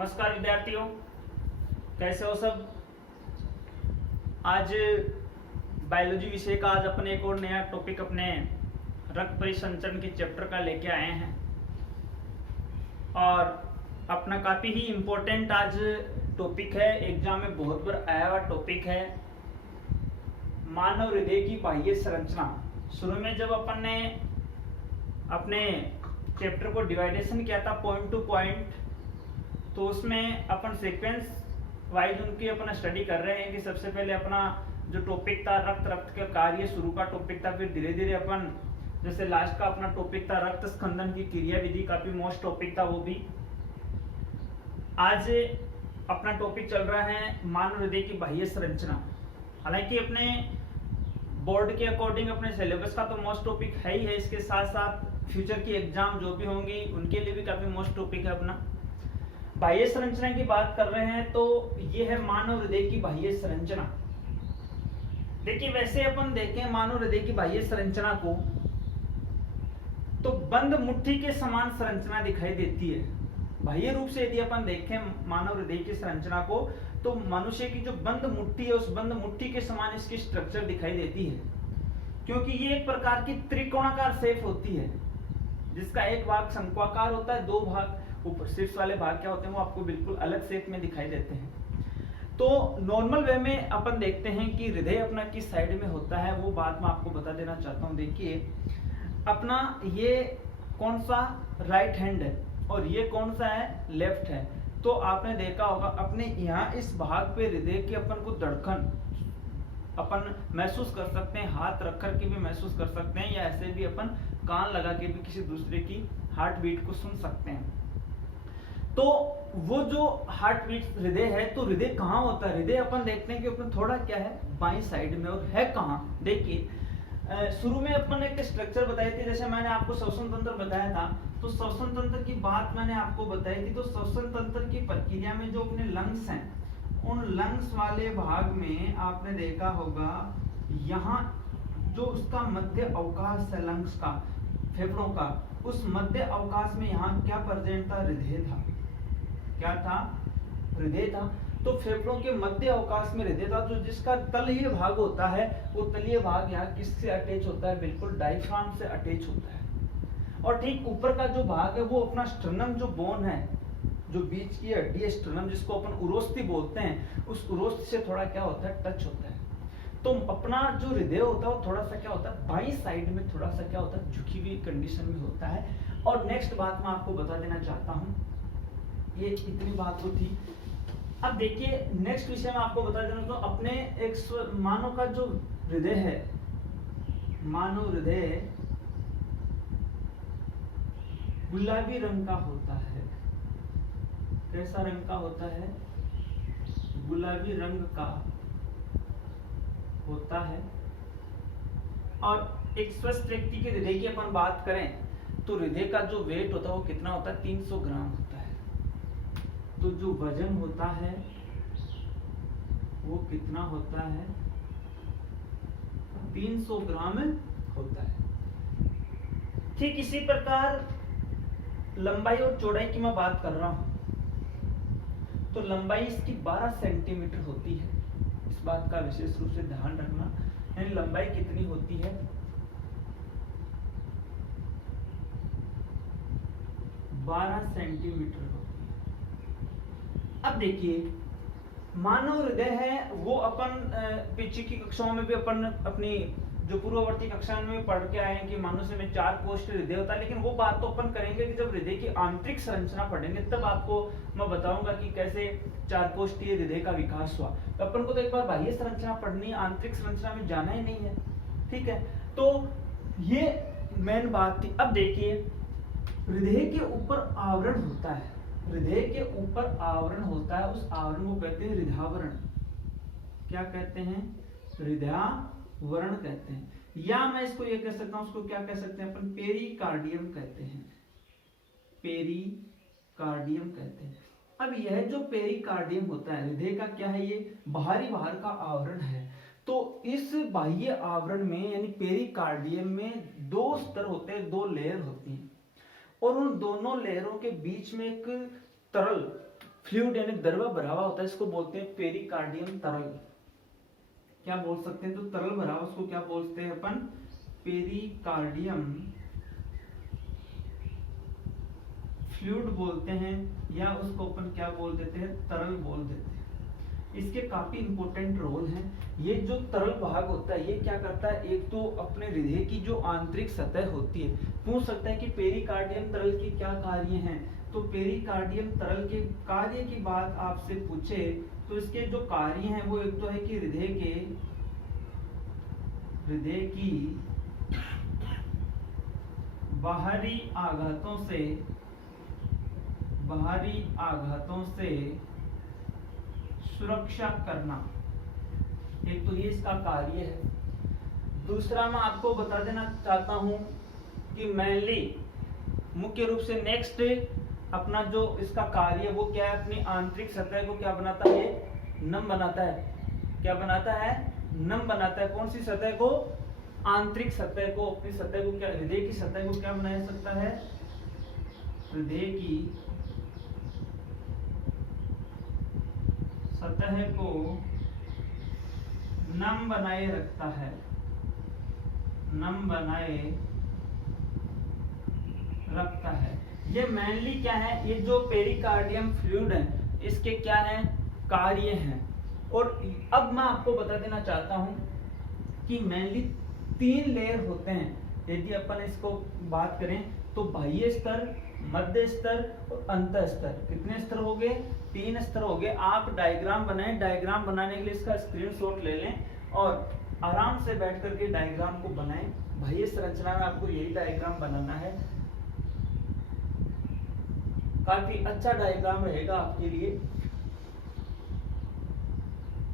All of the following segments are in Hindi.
नमस्कार विद्यार्थियों, कैसे हो सब। आज बायोलॉजी विषय का आज अपने एक और नया टॉपिक अपने रक्त परिसंचरण के चैप्टर का लेके आए हैं और अपना काफ़ी ही इम्पोर्टेंट आज टॉपिक है। एग्जाम में बहुत बार आया हुआ टॉपिक है मानव हृदय की बाह्य संरचना। शुरू में जब अपन ने अपने चैप्टर को डिवाइडेशन किया था पॉइंट टू पॉइंट, तो उसमें अपन सीक्वेंस वाइज उनकी अपन स्टडी कर रहे हैं कि सबसे पहले अपना जो टॉपिक था रक्त का कार्य शुरू का टॉपिक था, फिर धीरे धीरे अपन जैसे लास्ट का अपना टॉपिक था रक्त स्कंदन की क्रिया विधि, काफी मोस्ट टॉपिक था वो भी। आज अपना टॉपिक चल रहा है मानव हृदय की बाह्य संरचना। हालांकि अपने बोर्ड के अकॉर्डिंग अपने सिलेबस का तो मोस्ट टॉपिक है ही है, इसके साथ साथ फ्यूचर की एग्जाम जो भी होंगी उनके लिए भी काफी मोस्ट टॉपिक है अपना। बाह्य संरचना की बात कर रहे हैं तो ये है मानव हृदय की बाह्य संरचना। देखिए वैसे अपन देखें मानव हृदय की बाह्य संरचना को तो बंद मुट्ठी के समान संरचना दिखाई देती है। बाह्य रूप से यदि अपन देखें मानव हृदय की संरचना को तो मनुष्य की जो बंद मुट्ठी है उस बंद मुट्ठी के समान इसकी स्ट्रक्चर दिखाई देती है, क्योंकि ये एक प्रकार की त्रिकोणाकार शेप होती है जिसका एक भाग शंक्वाकार होता है, दो भाग ऊपर शीर्ष वाले भाग क्या होते हैं वो आपको बिल्कुल अलग शेप में दिखाई देते हैं। तो नॉर्मल वे में अपन देखते हैं कि हृदय अपना किस साइड में होता है, वो बात मैं आपको बता देना चाहता हूँ। देखिए अपना ये कौन सा राइट हैंड है और ये कौन सा है लेफ्ट है। तो आपने देखा होगा अपने यहाँ इस भाग पे हृदय की अपन को धड़कन अपन महसूस कर सकते हैं, हाथ रख कर के भी महसूस कर सकते हैं, या ऐसे भी अपन कान लगा के भी किसी दूसरे की हार्ट बीट को सुन सकते हैं। तो वो जो हार्ट बीट हृदय है, तो हृदय कहाँ होता है? हृदय अपन देखते हैं कि अपन थोड़ा क्या है बाईं साइड में, और है कहाँ। देखिए शुरू में अपन एक स्ट्रक्चर बताई थी, जैसे मैंने आपको श्वसन तंत्र बताया था, तो श्वसन तंत्र की बात मैंने आपको बताई थी। तो श्वसन तंत्र की प्रक्रिया में जो अपने लंग्स हैं, उन लंग्स वाले भाग में आपने देखा होगा यहाँ जो उसका मध्य अवकाश है लंग्स का, फेफड़ों का, उस मध्य अवकाश में यहाँ क्या प्रेजेंट था? हृदय था। क्या था? हृदय था। तो फेफड़ों के मध्य अवकाश में हृदय था, जो जिसका तलीय भाग होता है वो तलीय भाग यहाँ किससे अटैच होता है? बिल्कुल डायफ्राम से अटैच होता है। और ठीक ऊपर का जो भाग है वो अपना स्टर्नम जो बोन है, जो बीच की हड्डी है स्टर्नम, जिसको अपन उरोस्थि बोलते हैं, उस उरोस्थि से थोड़ा क्या होता है टच होता है। तो अपना जो हृदय होता है वो थोड़ा सा क्या होता है बाईं साइड में थोड़ा सा क्या होता है झुकी हुई कंडीशन में होता है। और नेक्स्ट बात मैं आपको बता देना चाहता हूँ, ये इतनी बात तो थी। अब देखिए नेक्स्ट विषय में आपको बता देना, तो अपने एक मानव का जो हृदय है, मानव हृदय गुलाबी रंग का होता है। कैसा रंग का होता है? गुलाबी रंग का होता है। और एक स्वस्थ व्यक्ति के हृदय की अपन बात करें तो हृदय का जो वेट होता है वो कितना होता है? 300 ग्राम होता है। तो जो वजन होता है वो कितना होता है? 300 ग्राम होता है। ठीक इसी प्रकार लंबाई और चौड़ाई की मैं बात कर रहा हूं, तो लंबाई इसकी 12 सेंटीमीटर होती है। इस बात का विशेष रूप से ध्यान रखना, यानी लंबाई कितनी होती है? 12 सेंटीमीटर होती है। अब देखिए मानव हृदय है वो अपन पीछे की कक्षाओं में भी अपन अपनी जो पूर्ववर्ती कक्षा में पढ़ के आए हैं कि मनुष्य में 4 कोष्ठ हृदय होता है। लेकिन वो बात तो अपन करेंगे कि जब हृदय की आंतरिक संरचना पढ़ेंगे तब आपको मैं बताऊंगा कि कैसे 4 कोष्ठीय हृदय का विकास हुआ। तो अपन को तो एक बार बाह्य संरचना पढ़नी है, आंतरिक संरचना में जाना ही नहीं है। ठीक है, तो ये मेन बात थी। अब देखिए हृदय के ऊपर आवरण होता है, हृदय के ऊपर आवरण होता है, उस आवरण को कहते हैं हृदयावरण। क्या कहते हैं? हृदयावरण कहते हैं, या मैं इसको ये कह सकता हूं, उसको क्या कह सकते हैं अपन? पेरिकार्डियम कहते हैं। पेरिकार्डियम कहते हैं। अब यह जो पेरिकार्डियम होता है हृदय का क्या है? ये बाहर का आवरण है। तो इस बाह्य आवरण में यानी पेरिकार्डियम में 2 स्तर होते हैं, 2 लेयर होती हैं, और उन दोनों लेयरों के बीच में एक तरल फ्लूइड यानी द्रव भरा हुआ होता है, इसको बोलते हैं पेरिकार्डियम तरल। क्या बोल सकते हैं, तो तरल भरा हुआ उसको क्या बोलते हैं अपन, पेरिकार्डियम फ्लूइड बोलते हैं, या उसको अपन क्या बोल देते हैं, तरल बोल देते हैं। इसके काफी इंपॉर्टेंट रोल हैं। ये जो तरल भाग होता है ये क्या करता है, एक तो अपने हृदय की जो आंतरिक सतह होती है, पूछ सकता है कि पेरिकार्डियम तरल के क्या कार्य हैं, तो पेरिकार्डियम तरल के कार्य की बात आपसे पूछे तो इसके जो कार्य हैं वो एक तो है कि हृदय की बाहरी आघातों से सुरक्षा करना, एक तो ये इसका कार्य है। दूसरा मैं आपको बता देना चाहता हूं कि मेनली मुख्य रूप से नेक्स्ट अपना जो इसका कार्य है वो क्या है, अपनी आंतरिक सतह को क्या बनाता है, नम बनाता है। क्या बनाता है, नम बनाता है। कौन सी सतह को, आंतरिक सतह को, अपनी सतह को क्या, हृदय की सतह को क्या बना सकता है, हृदय की सतह को नम बनाए रखता है, नम बनाए रखता है। ये मेनली क्या है, ये जो पेरिकार्डियम फ्लूइड है इसके क्या है, कार्य हैं। और अब मैं आपको बता देना चाहता हूं कि मेनली 3 लेयर होते हैं। यदि अपन इसको बात करें तो बाह्य स्तर, मध्य स्तर और अंत स्तर। कितने स्तर हो गए, 3 स्तर हो गए। आप डायग्राम बनाएं, डायग्राम बनाने के लिए इसका स्क्रीनशॉट ले लें और आराम से बैठ करके डायग्राम को बनाएं। बाह्य संरचना में आपको यही डायग्राम बनाना है, काफी अच्छा डायग्राम रहेगा आपके लिए।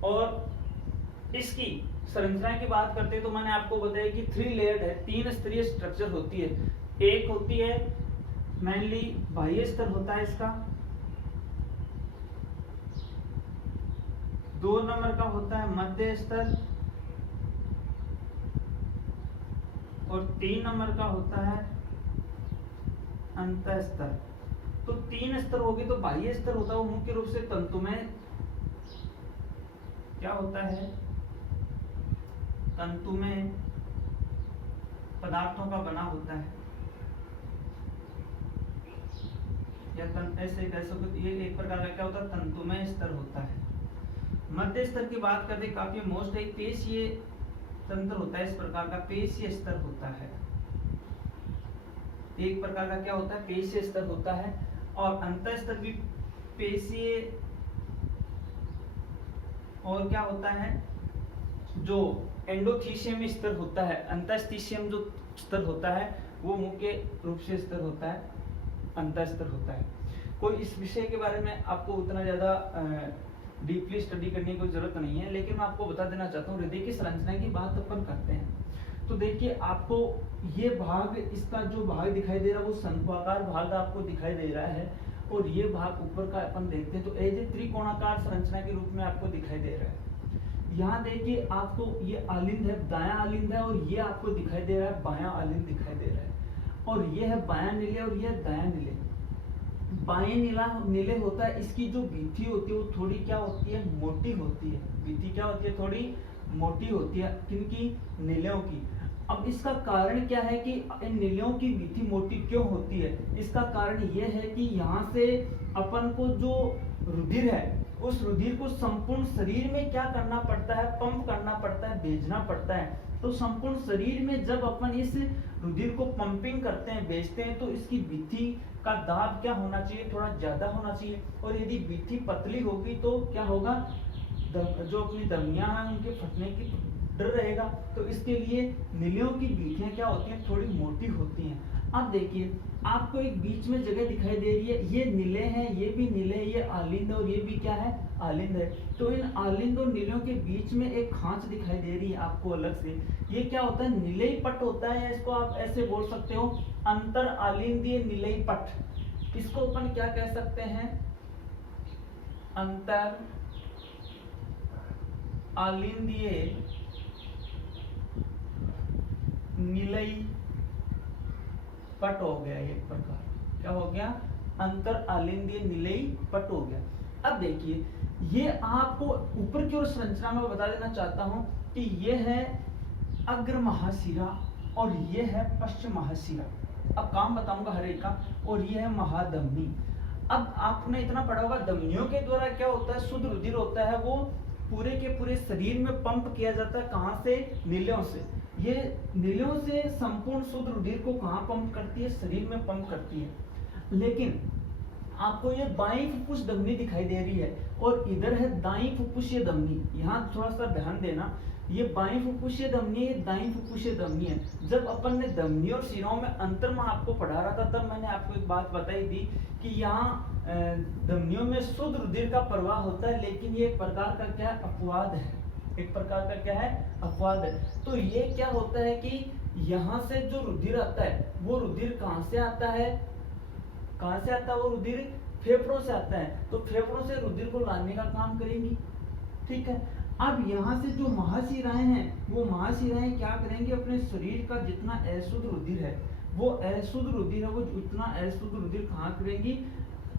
और इसकी संरचना की बात करते हैं तो मैंने आपको बताया कि 3 लेयर्ड है, 3 स्तरीय स्ट्रक्चर होती है। एक होती है मेनली बाह्य स्तर होता है इसका, 2 नंबर का होता है मध्य स्तर और 3 नंबर का होता है अंत स्तर। तो 3 स्तर हो गए। तो बाह्य स्तर होता है वो मुख्य रूप से तंतुमय क्या होता है, तंतुमय पदार्थों का बना होता है, या ऐसे कह सकते, ये एक प्रकार का क्या होता है, तंतुमय स्तर होता है। मध्य स्तर की बात करते काफी मोस्ट एक पेशीय तंत्र होता है, इस प्रकार का पेशीय स्तर होता है, एक प्रकार का क्या होता है, पेशीय स्तर होता है। और अंत स्तर भी पेशीय और क्या होता है, जो एंडोथीशियम स्तर होता है, अंतस्थिशियम जो स्तर होता है वो मुख्य रूप से स्तर होता है, अंत स्तर होता है। कोई इस विषय के बारे में आपको उतना ज्यादा डीपली स्टडी करने की जरूरत नहीं है, लेकिन मैं आपको बता देना चाहता हूँ हृदय की संरचना की बात अपन करते हैं तो देखिए आपको ये भाग, इसका जो भाग दिखाई दे रहा है वो शंक्वाकार भाग आपको दिखाई दे रहा है, और ये भाग ऊपर का अपन देखते हैं तो एज ए त्रिकोणाकार संरचना के रूप में आपको दिखाई दे रहा है। यहाँ देखिए आपको ये आलिंद है, दायां आलिंद है, और ये आपको दिखाई दे रहा है बायां आलिंद दिखाई दे रहा है, और ये है बायां निले और ये है दायां निले। बाएं निले होता है, इसकी जो भित्ति होती है वो थोड़ी क्या होती है, मोटी होती है। भित्ति क्या होती है, थोड़ी मोटी होती है, किनकी, निलियों की। अब इसका कारण क्या है कि इन निलियों की भित्ति मोटी क्यों होती है, इसका कारण यह है कि यहाँ से अपन को जो रुधिर है उस रुधिर को संपूर्ण शरीर में क्या करना पड़ता है, पंप करना पड़ता है, भेजना पड़ता है। तो संपूर्ण शरीर में जब अपन इस रुधिर को पंपिंग करते हैं, भेजते हैं, तो इसकी भित्ति का दाब क्या होना चाहिए, थोड़ा ज्यादा होना चाहिए। और यदि भित्ति पतली होगी तो क्या होगा, जो अपनी धमनियां हैं उनके फटने की डर रहेगा। तो इसके लिए निलियों की भित्तियां क्या होती हैं, थोड़ी मोटी होती हैं। अब देखिए आपको एक बीच में जगह दिखाई दे रही है, ये निले हैं, ये भी निले, ये आलिंद और ये भी क्या है, आलिंद है। तो इन आलिंद और निलियों के बीच में एक खांच दिखाई दे रही है आपको अलग से, ये क्या होता है, निलयी पट होता है, या इसको आप ऐसे बोल सकते हो अंतर आलिंदीय निलयी पट। इसको अपन क्या कह सकते हैं, अंतर आलिंदीय निलयी पट हो गया, एक प्रकार क्या हो गया, अंतर आलिंदीय निलयी पट हो गया। अब देखिए, ये आपको ऊपर की ओर संरचना में बता देना चाहता हूं कि ये है अग्र महाशिरा और ये है पश्चिम महाशिरा। अब काम बताऊंगा हर एक का। और ये है महाधमनी। अब आपने इतना पढ़ा होगा, धमनियों के द्वारा क्या होता है, शुद्ध रुधिर होता है वो पूरे के पूरे शरीर में पंप किया जाता है। कहां से? नीलियों से। ये नीलियों से संपूर्ण शुद्ध रुधिर को कहां पंप करती है? शरीर में पंप करती है। लेकिन आपको ये बाईं फुफ्फुस धमनी दिखाई दे रही है और इधर है दाईं फुफ्फुसीय धमनी। यहाँ थोड़ा सा ध्यान देना, ये बाईं फुफ्फुसीय धमनी है, दाईं फुफ्फुसीय धमनी है। जब अपन ने धमनी और शिराओं में अंतर में आपको पढ़ा रहा था, तब मैंने आपको एक बात बताई थी कि यहाँ धमनियों में शुद्ध रुधिर का प्रवाह होता है, लेकिन ये एक प्रकार का क्या है? अपवाद है। एक प्रकार का क्या है? अपवाद है। तो ये क्या होता है कि यहाँ से जो रुधिर आता है, वो रुधिर कहाँ से आता है? कहां से आता है वो रुधिर? फेफड़ों से आता है। तो फेफड़ों से रुधिर को लाने का काम करेंगी, ठीक है। अब यहाँ से जो महाशिराएं हैं, वो महाशिराएं क्या करेंगे? अपने शरीर का जितना अशुद्ध रुधिर है, वो अशुद्ध रुधिर है, वो उतना अशुद्ध रुधिर कहाँ करेंगी?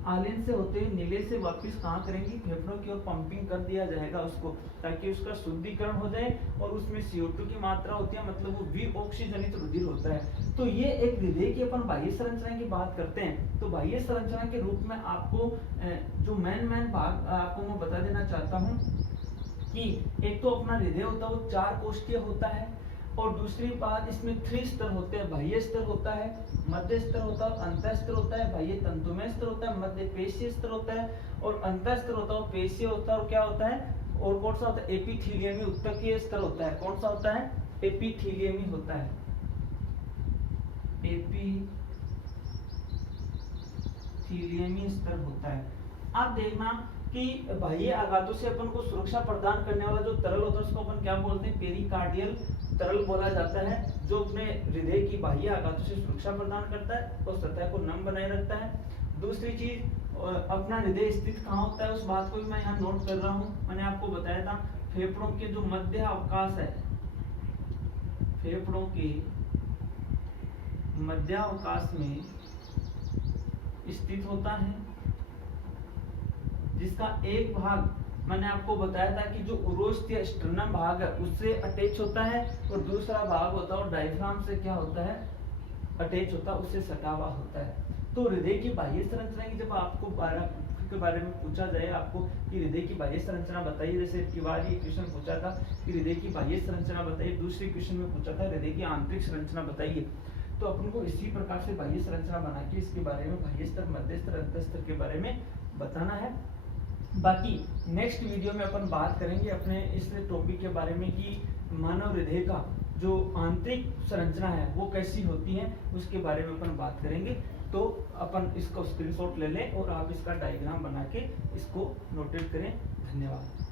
आलिन से होते हुए नीले से वापस कहाँ करेंगी? फेफड़ों की ओर पंपिंग कर दिया जाएगा उसको, ताकि उसका शुद्धिकरण हो जाए और उसमें CO2 की मात्रा होती है, मतलब वो विऑक्सीजनित रुधिर होता है। तो ये एक हृदय की अपन बाह्य संरचना की बात करते हैं, तो बाह्य संरचना के रूप में आपको जो मेन भाग आपको मैं बता देना चाहता हूँ कि एक तो अपना हृदय होता है वो 4 कोष्ठीय होता है, और दूसरी बात इसमें 3 स्तर होते हैं। बाह्य स्तर होता है, मध्य स्तर होता है, अंतः स्तर होता है। बाह्य तंतुमय स्तर होता है, मध्य पेशीय स्तर होता है, और अंतः स्तर होता है, पेशीय होता है। और क्या होता है? और कौन सा होता है? एपिथीलियमी उत्तकीय स्तर होता है। कौन सा होता है? एपिथीलियमी होता है। एपिथीलियमी स्तर होता है। अब देखना कि बाह्य आघातों से अपन को सुरक्षा प्रदान करने वाला जो तरल होता है उसको अपन क्या बोलते हैं? पेरिकार्डियल तरल बोला जाता है, जो अपने हृदय की बाह्य आघातों से सुरक्षा प्रदान करता है और सतह को नम बनाए रखता है। दूसरी चीज, अपना हृदय स्थित कहाँ होता है, उस बात को भी मैं यहाँ नोट कर रहा हूँ। मैंने आपको बताया था फेफड़ों के जो मध्य अवकाश है, फेफड़ों के मध्य अवकाश में स्थित होता है, जिसका एक भाग मैंने आपको बताया था कि जो उरोस्थीय स्टर्नम भाग है उससे अटैच होता है, और दूसरा भाग होता है और डायफ्राम से क्या होता है? अटैच होता है, उससे सटा हुआ होता है। तो हृदय की बाह्य संरचना की जब आपको के बारे में पूछा जाए आपको कि हृदय की बाह्य संरचना बताइए, जैसे की बार ये क्वेश्चन पूछा था कि हृदय की बाह्य संरचना बताइए, दूसरे क्वेश्चन में पूछा था हृदय की आंतरिक संरचना बताइए, तो अपन को इसी प्रकार से बाह्य संरचना बना के इसके बारे में बाह्य स्तर, मध्य स्तर, अंतः स्तर के बारे में बताना है। बाकी नेक्स्ट वीडियो में अपन बात करेंगे अपने इस टॉपिक के बारे में कि मानव हृदय का जो आंतरिक संरचना है वो कैसी होती है, उसके बारे में अपन बात करेंगे। तो अपन इसको स्क्रीनशॉट ले लें और आप इसका डायग्राम बना के इसको नोटेट करें। धन्यवाद।